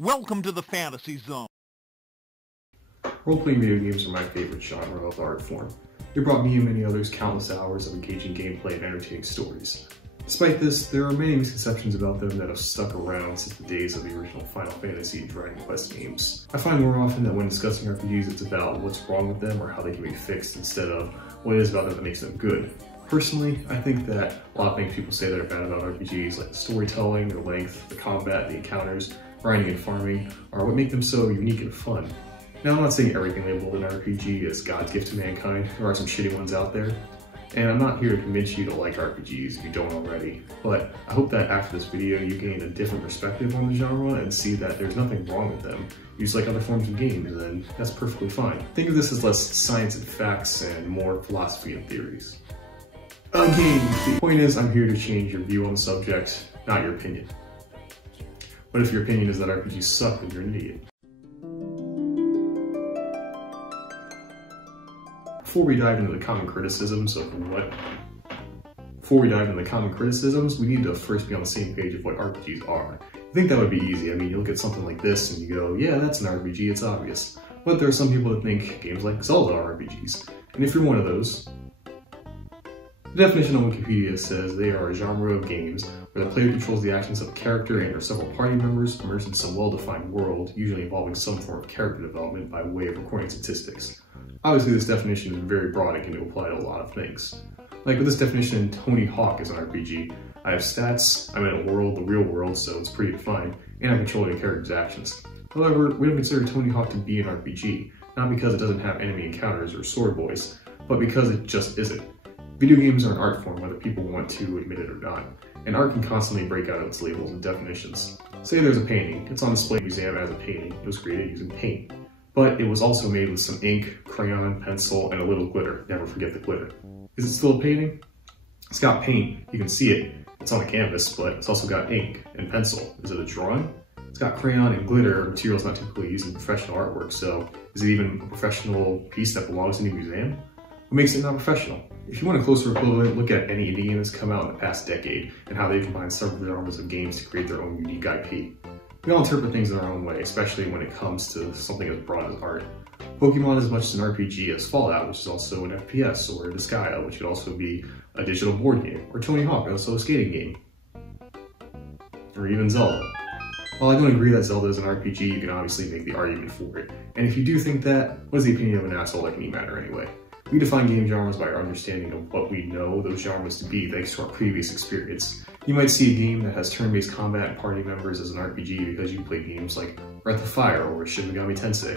Welcome to the Fantasy Zone. Role-playing video games are my favorite genre of art form. They brought me and many others countless hours of engaging gameplay and entertaining stories. Despite this, there are many misconceptions about them that have stuck around since the days of the original Final Fantasy and Dragon Quest games. I find more often that when discussing RPGs, it's about what's wrong with them or how they can be fixed instead of what it is about them that makes them good. Personally, I think that a lot of things people say that are bad about RPGs, like the storytelling, the length, the combat, the encounters, grinding and farming, are what make them so unique and fun. Now, I'm not saying everything labeled an RPG is God's gift to mankind. There are some shitty ones out there. And I'm not here to convince you to like RPGs if you don't already, but I hope that after this video you gain a different perspective on the genre and see that there's nothing wrong with them. Just like other forms of games, and that's perfectly fine. Think of this as less science and facts and more philosophy and theories. Again, the point is I'm here to change your view on the subject, not your opinion. But if your opinion is that RPGs suck, then you're an idiot. Before we dive into the common criticisms, we need to first be on the same page of what RPGs are. I think that would be easy. I mean, you look at something like this and you go, yeah, that's an RPG, it's obvious. But there are some people that think games like Zelda are RPGs. And if you're one of those, the definition on Wikipedia says they are a genre of games where the player controls the actions of a character and or several party members immersed in some well-defined world, usually involving some form of character development by way of recording statistics. Obviously, this definition is very broad and can apply to a lot of things. Like with this definition, Tony Hawk is an RPG. I have stats, I'm in a world, the real world, so it's pretty defined, and I'm controlling a character's actions. However, we don't consider Tony Hawk to be an RPG, not because it doesn't have enemy encounters or sword boys, but because it just isn't. Video games are an art form whether people want to admit it or not, and art can constantly break out its labels and definitions. Say there's a painting, it's on display in a museum as a painting, it was created using paint. But it was also made with some ink, crayon, pencil, and a little glitter. Never forget the glitter. Is it still a painting? It's got paint, you can see it. It's on a canvas, but it's also got ink and pencil. Is it a drawing? It's got crayon and glitter, materials not typically used in professional artwork, so is it even a professional piece that belongs in a museum? What makes it not professional? If you want a closer equivalent, look at any indie game that's come out in the past decade and how they've combined several genres of games to create their own unique IP. We all interpret things in our own way, especially when it comes to something as broad as art. Pokemon is as much an RPG as Fallout, which is also an FPS, or Disgaea, which could also be a digital board game, or Tony Hawk, also a skating game, or even Zelda. While I don't agree that Zelda is an RPG, you can obviously make the argument for it. And if you do think that, what is the opinion of an asshole like me matter anyway? We define game genres by our understanding of what we know those genres to be thanks to our previous experience. You might see a game that has turn-based combat and party members as an RPG because you play games like Breath of Fire or Shin Megami Tensei.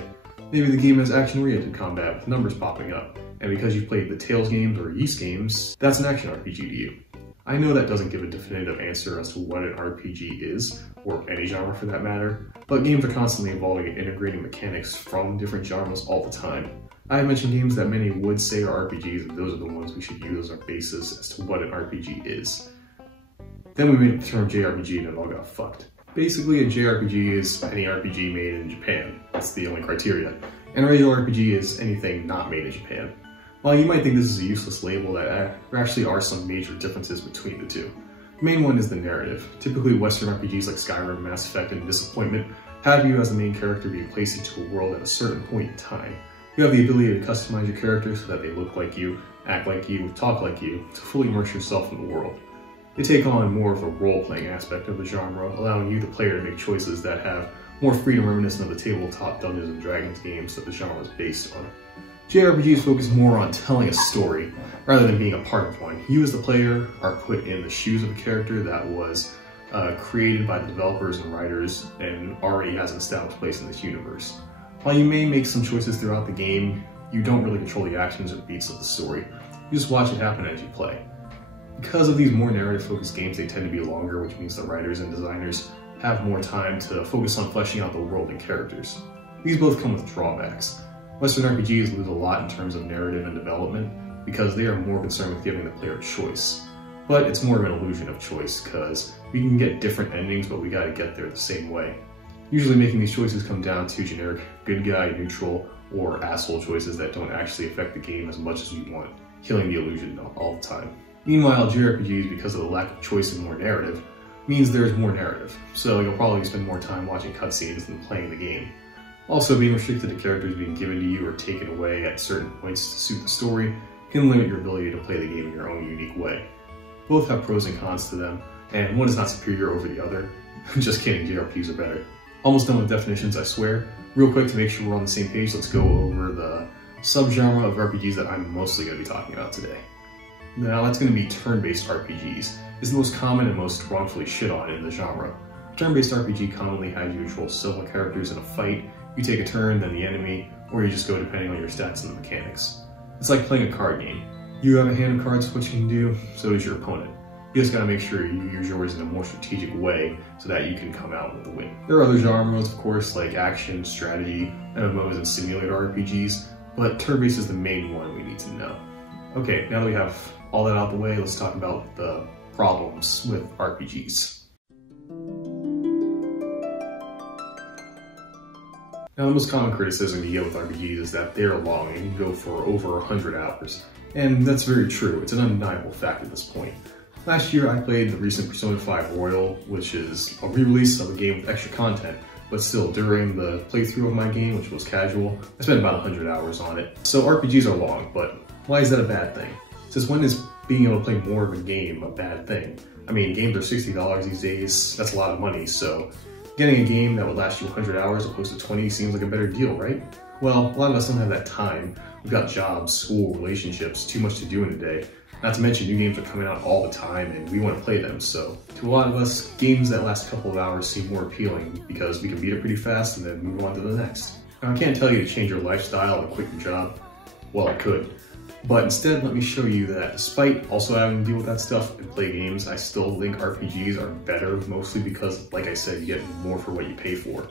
Maybe the game has action-oriented combat with numbers popping up, and because you played the Tales games or Ys games, that's an action RPG to you. I know that doesn't give a definitive answer as to what an RPG is, or any genre for that matter, but games are constantly evolving and integrating mechanics from different genres all the time. I have mentioned games that many would say are RPGs, and those are the ones we should use as our basis as to what an RPG is. Then we made the term JRPG and it all got fucked. Basically, a JRPG is any RPG made in Japan. That's the only criteria. And a regular RPG is anything not made in Japan. While you might think this is a useless label, there actually are some major differences between the two. The main one is the narrative. Typically, Western RPGs like Skyrim, Mass Effect, and Disappointment have you as the main character being placed into a world at a certain point in time. You have the ability to customize your character so that they look like you, act like you, talk like you, to fully immerse yourself in the world. They take on more of a role-playing aspect of the genre, allowing you, the player, to make choices that have more freedom reminiscent of the tabletop Dungeons and Dragons games that the genre is based on. JRPGs focus more on telling a story, rather than being a part of one. You as the player are put in the shoes of a character that was created by the developers and writers and already has an established place in this universe. While you may make some choices throughout the game, you don't really control the actions or beats of the story. You just watch it happen as you play. Because of these more narrative-focused games, they tend to be longer, which means the writers and designers have more time to focus on fleshing out the world and characters. These both come with drawbacks. Western RPGs lose a lot in terms of narrative and development because they are more concerned with giving the player a choice. But it's more of an illusion of choice because we can get different endings, but we gotta get there the same way. Usually making these choices come down to generic good guy, neutral, or asshole choices that don't actually affect the game as much as you want, killing the illusion all the time. Meanwhile, JRPGs, because of the lack of choice and more narrative, means there's more narrative, so you'll probably spend more time watching cutscenes than playing the game. Also, being restricted to characters being given to you or taken away at certain points to suit the story can limit your ability to play the game in your own unique way. Both have pros and cons to them, and one is not superior over the other. Just kidding, JRPGs are better. Almost done with definitions, I swear. Real quick, to make sure we're on the same page, let's go over the subgenre of RPGs that I'm mostly going to be talking about today. Now, that's going to be turn-based RPGs. It's the most common and most wrongfully shit on in the genre. Turn-based RPG commonly has you control several characters in a fight. You take a turn, then the enemy, or you just go depending on your stats and the mechanics. It's like playing a card game. You have a hand of cards, what you can do, so does your opponent. You just gotta make sure you use yours in a more strategic way so that you can come out with the win. There are other genre modes, of course, like action, strategy, MMOs, and simulator RPGs, but turn-based is the main one we need to know. Okay, now that we have all that out the way, let's talk about the problems with RPGs. Now, the most common criticism you get with RPGs is that they're long and can go for over 100 hours. And that's very true, it's an undeniable fact at this point. Last year I played the recent Persona 5 Royal, which is a re-release of a game with extra content, but still during the playthrough of my game, which was casual, I spent about 100 hours on it. So RPGs are long, but why is that a bad thing? Since when is being able to play more of a game a bad thing? I mean, games are $60 these days, that's a lot of money, so getting a game that would last you 100 hours opposed to 20 seems like a better deal, right? Well, a lot of us don't have that time. We've got jobs, school, relationships, too much to do in a day. Not to mention new games are coming out all the time and we want to play them, so to a lot of us, games that last a couple of hours seem more appealing because we can beat it pretty fast and then move on to the next. Now, I can't tell you to change your lifestyle or quit your job. Well, I could. But instead, let me show you that despite also having to deal with that stuff and play games, I still think RPGs are better, mostly because, like I said, you get more for what you pay for.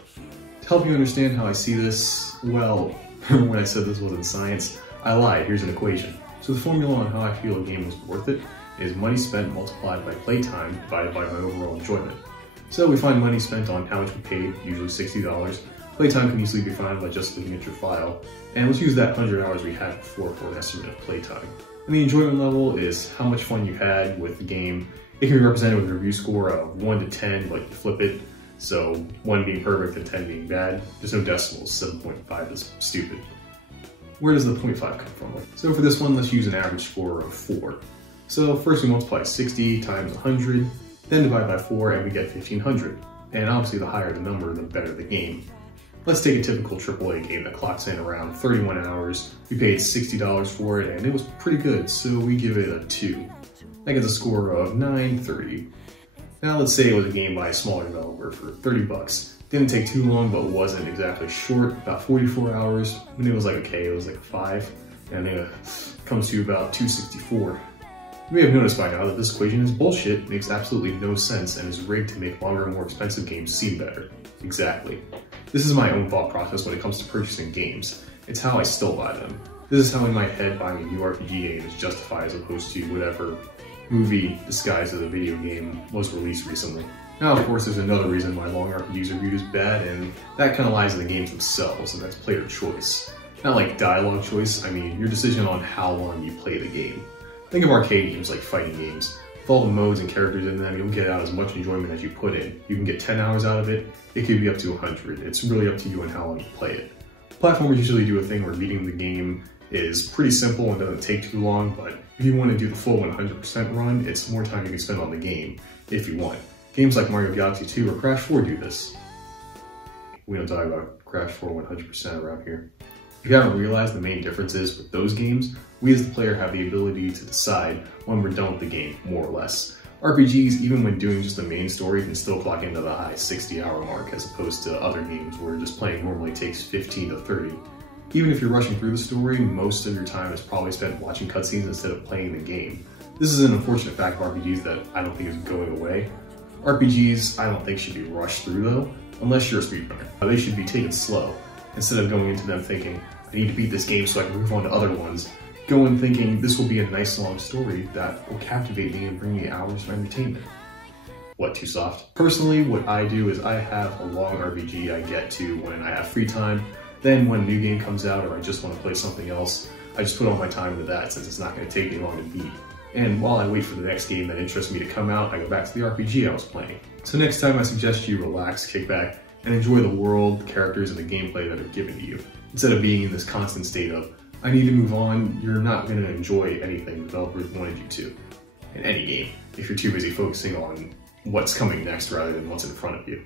To help you understand how I see this, well, when I said this wasn't science, I lied. Here's an equation. So the formula on how I feel a game was worth it is money spent multiplied by playtime divided by my overall enjoyment. So we find money spent on how much we paid, usually $60. Playtime can easily be found by just looking at your file. And let's use that 100 hours we had before for an estimate of playtime. And the enjoyment level is how much fun you had with the game. It can be represented with a review score of 1 to 10, like you flip it. So 1 being perfect and 10 being bad. There's no decimals, 7.5 is stupid. Where does the 0.5 come from? So for this one, let's use an average score of 4. So first we multiply 60 times 100, then divide by 4 and we get 1500. And obviously the higher the number, the better the game. Let's take a typical AAA game that clocks in around 31 hours. We paid $60 for it and it was pretty good, so we give it a 2. That gets a score of 930. Now let's say it was a game by a smaller developer for 30 bucks. Didn't take too long, but wasn't exactly short, about 44 hours. When it was like, okay, it was like a 5, and then it comes to about 264. You may have noticed by now that this equation is bullshit, makes absolutely no sense, and is rigged to make longer and more expensive games seem better. Exactly. This is my own thought process when it comes to purchasing games. It's how I still buy them. This is how in my head buying a new RPG game is justified as opposed to whatever movie disguised as a video game was released recently. Now, of course, there's another reason why long RPGs are viewed as bad, and that kind of lies in the games themselves, and that's player choice. Not like dialogue choice, I mean your decision on how long you play the game. Think of arcade games like fighting games. With all the modes and characters in them, you'll get out as much enjoyment as you put in. You can get 10 hours out of it, it could be up to 100. It's really up to you and how long you play it. Platformers usually do a thing where beating the game is pretty simple and doesn't take too long, but if you want to do the full 100% run, it's more time you can spend on the game, if you want. Games like Mario Galaxy 2 or Crash 4 do this. We don't talk about Crash 4 100% around here. If you haven't realized, the main difference is with those games, we as the player have the ability to decide when we're done with the game, more or less. RPGs, even when doing just the main story, can still clock into the high 60-hour mark as opposed to other games where just playing normally takes 15 to 30. Even if you're rushing through the story, most of your time is probably spent watching cutscenes instead of playing the game. This is an unfortunate fact of RPGs that I don't think is going away. RPGs, I don't think should be rushed through though, unless you're a speedrunner. They should be taken slow. Instead of going into them thinking, I need to beat this game so I can move on to other ones, go in thinking this will be a nice long story that will captivate me and bring me hours of entertainment. What, too soft? Personally, what I do is I have a long RPG I get to when I have free time. Then when a new game comes out or I just want to play something else, I just put all my time into that since it's not going to take me long to beat. And while I wait for the next game that interests me to come out, I go back to the RPG I was playing. So next time I suggest you relax, kick back, and enjoy the world, the characters, and the gameplay that are given to you. Instead of being in this constant state of, I need to move on, you're not going to enjoy anything the developers wanted you to in any game if you're too busy focusing on what's coming next rather than what's in front of you.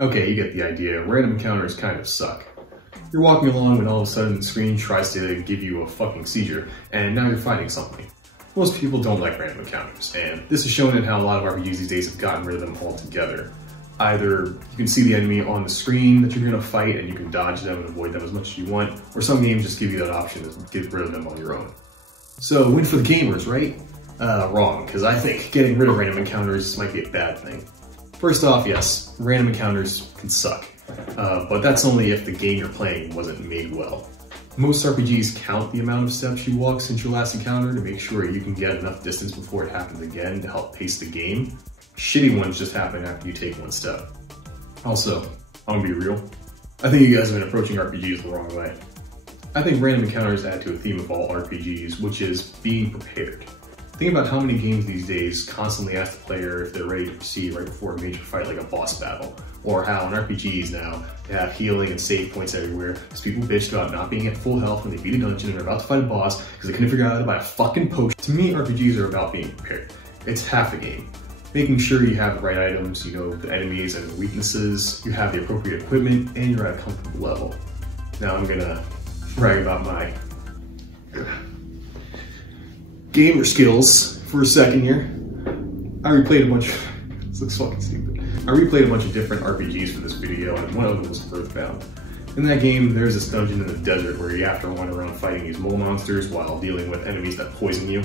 Okay, you get the idea. Random encounters kind of suck. You're walking along when all of a sudden the screen tries to give you a fucking seizure, and now you're fighting something. Most people don't like random encounters, and this is shown in how a lot of RPGs these days have gotten rid of them altogether. Either you can see the enemy on the screen that you're going to fight and you can dodge them and avoid them as much as you want, or some games just give you that option to get rid of them on your own. So, win for the gamers, right? Wrong, because I think getting rid of random encounters might be a bad thing. First off, yes, random encounters can suck, but that's only if the game you're playing wasn't made well. Most RPGs count the amount of steps you walk since your last encounter to make sure you can get enough distance before it happens again to help pace the game. Shitty ones just happen after you take one step. Also, I'm gonna be real, I think you guys have been approaching RPGs the wrong way. I think random encounters add to a theme of all RPGs, which is being prepared. Think about how many games these days constantly ask the player if they're ready to proceed right before a major fight like a boss battle, or how in RPGs now they have healing and save points everywhere because people bitched about not being at full health when they beat a dungeon and are about to fight a boss because they couldn't figure out how to buy a fucking potion. To me, RPGs are about being prepared. It's half the game. Making sure you have the right items, you know the enemies and the weaknesses, you have the appropriate equipment, and you're at a comfortable level. Now I'm gonna brag about my gamer skills for a second here. I replayed a bunch of, this looks fucking stupid. I replayed a bunch of different RPGs for this video, and one of them was Earthbound. In that game, there's this dungeon in the desert where you have to run around fighting these mole monsters while dealing with enemies that poison you.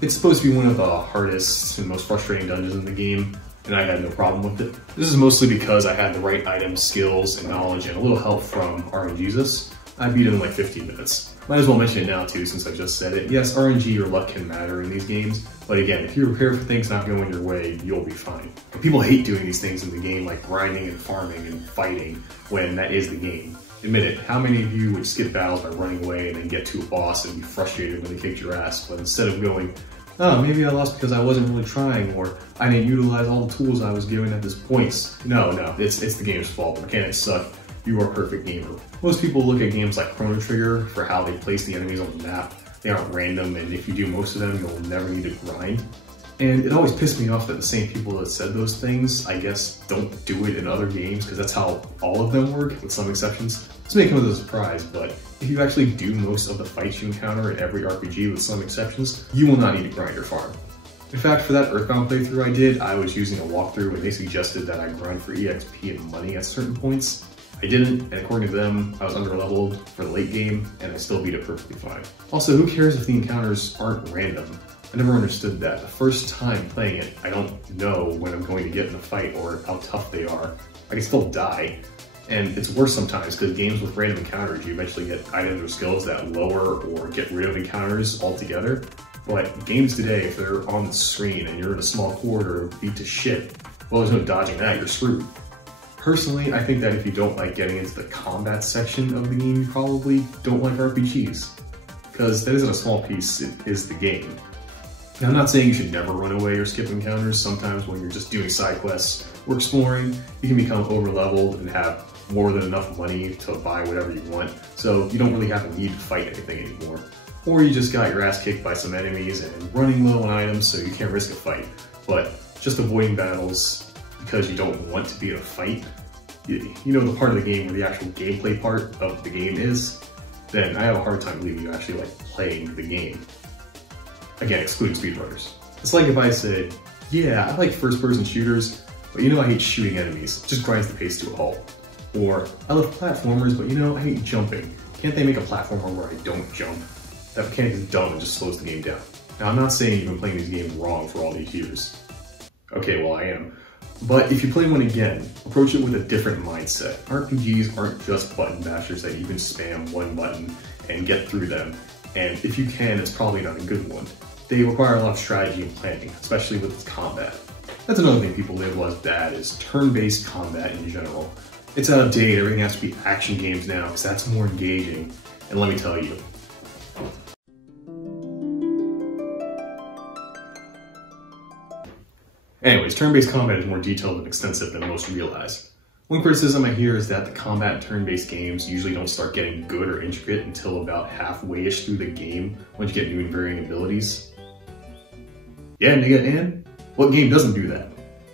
It's supposed to be one of the hardest and most frustrating dungeons in the game, and I had no problem with it. This is mostly because I had the right items, skills, and knowledge, and a little help from RNGesus. I beat it in like 15 minutes. Might as well mention it now too, since I just said it. Yes, RNG or luck can matter in these games, but again, if you're prepared for things not going your way, you'll be fine. And people hate doing these things in the game, like grinding and farming and fighting, when that is the game. Admit it, how many of you would skip battles by running away and then get to a boss and be frustrated when they kicked your ass, but instead of going, oh, maybe I lost because I wasn't really trying, or I didn't utilize all the tools I was given at this point. No, it's the game's fault. The mechanics suck. You are a perfect gamer. Most people look at games like Chrono Trigger for how they place the enemies on the map. They aren't random, and if you do most of them, you'll never need to grind. And it always pissed me off that the same people that said those things, I guess, don't do it in other games, because that's how all of them work, with some exceptions. This may come as a surprise, but if you actually do most of the fights you encounter in every RPG with some exceptions, you will not need to grind or farm. In fact, for that Earthbound playthrough I did, I was using a walkthrough and they suggested that I grind for EXP and money at certain points. I didn't, and according to them, I was under-leveled for the late game, and I still beat it perfectly fine. Also, who cares if the encounters aren't random? I never understood that. The first time playing it, I don't know when I'm going to get in a fight or how tough they are. I can still die. And it's worse sometimes, because games with random encounters, you eventually get items or skills that lower or get rid of encounters altogether. But games today, if they're on the screen and you're in a small corridor beat to shit, well, there's no dodging that, you're screwed. Personally, I think that if you don't like getting into the combat section of the game, you probably don't like RPGs. Because that isn't a small piece, it is the game. Now, I'm not saying you should never run away or skip encounters. Sometimes when you're just doing side quests or exploring, you can become over-leveled and have more than enough money to buy whatever you want, so you don't really have to need to fight anything anymore. Or you just got your ass kicked by some enemies and running low on items so you can't risk a fight. But just avoiding battles because you don't want to be in a fight, you know the part of the game where the actual gameplay part of the game is, then I have a hard time believing you actually like playing the game. Again, excluding speedrunners. It's like if I said, yeah, I like first-person shooters, but you know I hate shooting enemies. It just grinds the pace to a halt. Or, I love platformers, but you know I hate jumping. Can't they make a platformer where I don't jump? That mechanic is dumb and just slows the game down. Now, I'm not saying you've been playing these games wrong for all these years. Okay, well I am. But if you play one again, approach it with a different mindset. RPGs aren't just button bashers that you can spam one button and get through them. And if you can, it's probably not a good one. They require a lot of strategy and planning, especially with its combat. That's another thing people label as bad, is turn-based combat in general. It's out of date, everything has to be action games now, because that's more engaging. And let me tell you. Anyways, turn-based combat is more detailed and extensive than most realize. One criticism I hear is that the combat in turn-based games usually don't start getting good or intricate until about halfway-ish through the game, once you get new and varying abilities. Yeah, nigga, and? What game doesn't do that?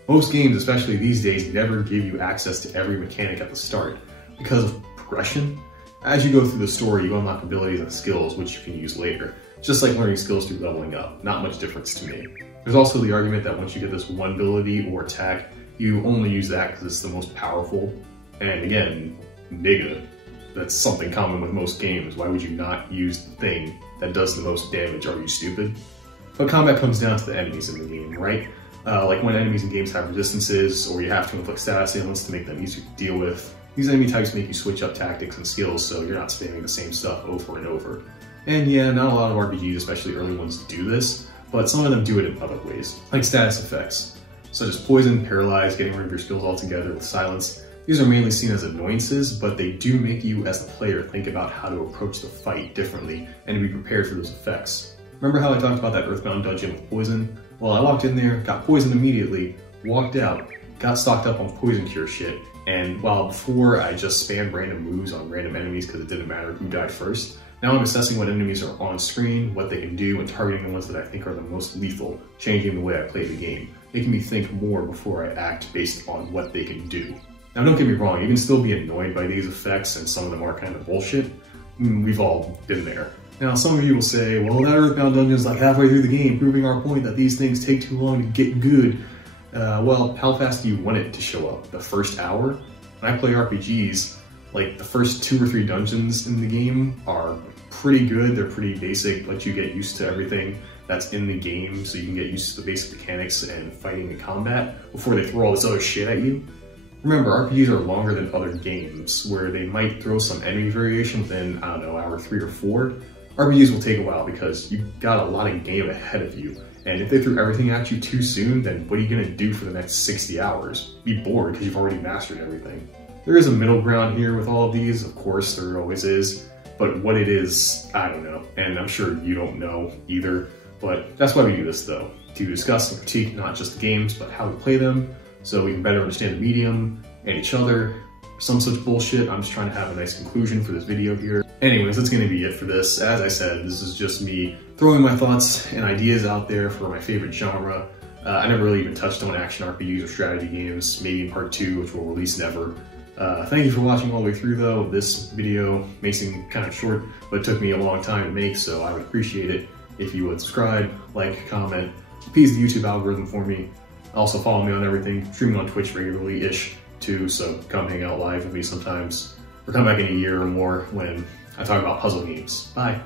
Most games, especially these days, never give you access to every mechanic at the start. Because of progression, as you go through the story, you unlock abilities and skills which you can use later. Just like learning skills through leveling up, not much difference to me. There's also the argument that once you get this one ability or attack, you only use that because it's the most powerful. And again, nigga, that's something common with most games. Why would you not use the thing that does the most damage? Are you stupid? But combat comes down to the enemies in the game, right? Like when enemies in games have resistances, or you have to inflict status ailments to make them easier to deal with. These enemy types make you switch up tactics and skills so you're not spamming the same stuff over and over. And yeah, not a lot of RPGs, especially early ones, do this, but some of them do it in other ways, like status effects, such as poison, paralyze, getting rid of your skills altogether with silence. These are mainly seen as annoyances, but they do make you as a player think about how to approach the fight differently and to be prepared for those effects. Remember how I talked about that Earthbound dungeon with poison? Well, I walked in there, got poisoned immediately, walked out, got stocked up on poison cure shit, and while before I just spammed random moves on random enemies because it didn't matter who died first, now I'm assessing what enemies are on screen, what they can do, and targeting the ones that I think are the most lethal, changing the way I play the game, making me think more before I act based on what they can do. Now don't get me wrong, you can still be annoyed by these effects, and some of them are kind of bullshit. We've all been there. Now some of you will say, well, that Earthbound dungeon is like halfway through the game, proving our point that these things take too long to get good. Well, how fast do you want it to show up? The first hour? When I play RPGs, like the first 2 or 3 dungeons in the game are pretty good. They're pretty basic, let you get used to everything that's in the game so you can get used to the basic mechanics and fighting and combat before they throw all this other shit at you. Remember, RPGs are longer than other games, where they might throw some enemy variation within, I don't know, hour 3 or 4. RPGs will take a while because you've got a lot of game ahead of you. And if they threw everything at you too soon, then what are you gonna do for the next 60 hours? Be bored because you've already mastered everything. There is a middle ground here with all of these, of course, there always is. But what it is, I don't know. And I'm sure you don't know either. But that's why we do this though, to discuss and critique not just the games, but how we play them, so we can better understand the medium and each other. Some such bullshit. I'm just trying to have a nice conclusion for this video here. Anyways, that's gonna be it for this. As I said, this is just me throwing my thoughts and ideas out there for my favorite genre. I never really even touched on action RPGs or strategy games, maybe in part 2, which will release never. Thank you for watching all the way through though. This video may seem kind of short, but it took me a long time to make, so I would appreciate it if you would subscribe, like, comment, appease the YouTube algorithm for me. Also follow me on everything, streaming on Twitch regularly-ish too, so come hang out live with me sometimes, or come back in a year or more when I talk about puzzle games. Bye.